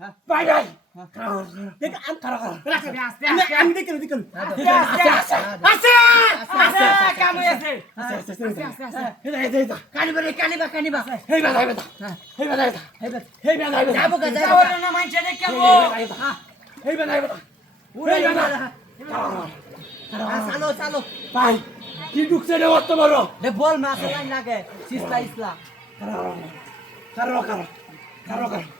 হ্যাঁ। হ্যাঁ। কি ঢুকছে রে অত বড় বল মাছ লাগে। কারও কারও কারও কারও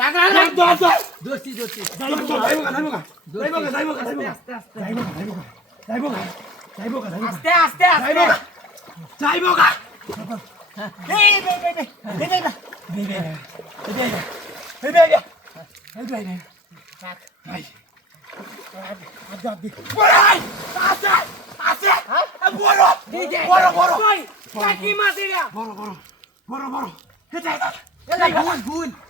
হ্যাঁ আস্তে আস্তে আস্তে যাইবো গা এই বে বে বে বে বে বে বিয়া এই বিয়া এই বিয়া এই বিয়া ভাই আজ আজ বড় ভাই আছে আছে বড় বড় বড় কই কই কি মাছ এটা বড় বড় বড় বড় এটা এটা হ্যাঁ এটা গুলনা এলা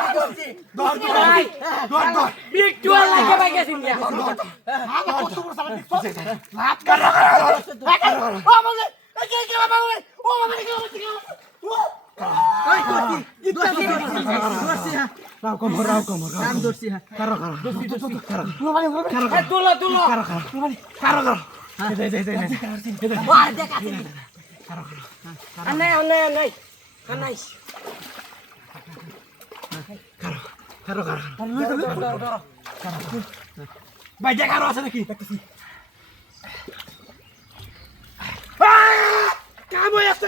দর দর দর দর বিট্টু আর লাগে ভাই গেছিন না আমার কত বড় সালা দেখছ লাভ কর ও মানে কে কে বাবা ও মানে কে কে ও এই করছি দোষী দোষী রাও কম রাও কম রাও নাম দোষী হ্যাঁ কারও কারও দোষী দোষী কারও মানে কারও কারও দুলো দুলো কারও কারও মানে কারও কারও এই এই এই এই ও আর দেখ আছে কারও কারও আনাই আনাই আনাই আনাই কারও কারও কারও ভাই দেখা আরও আছে নাকি? দেখতেছি। কাম হয়ে আছে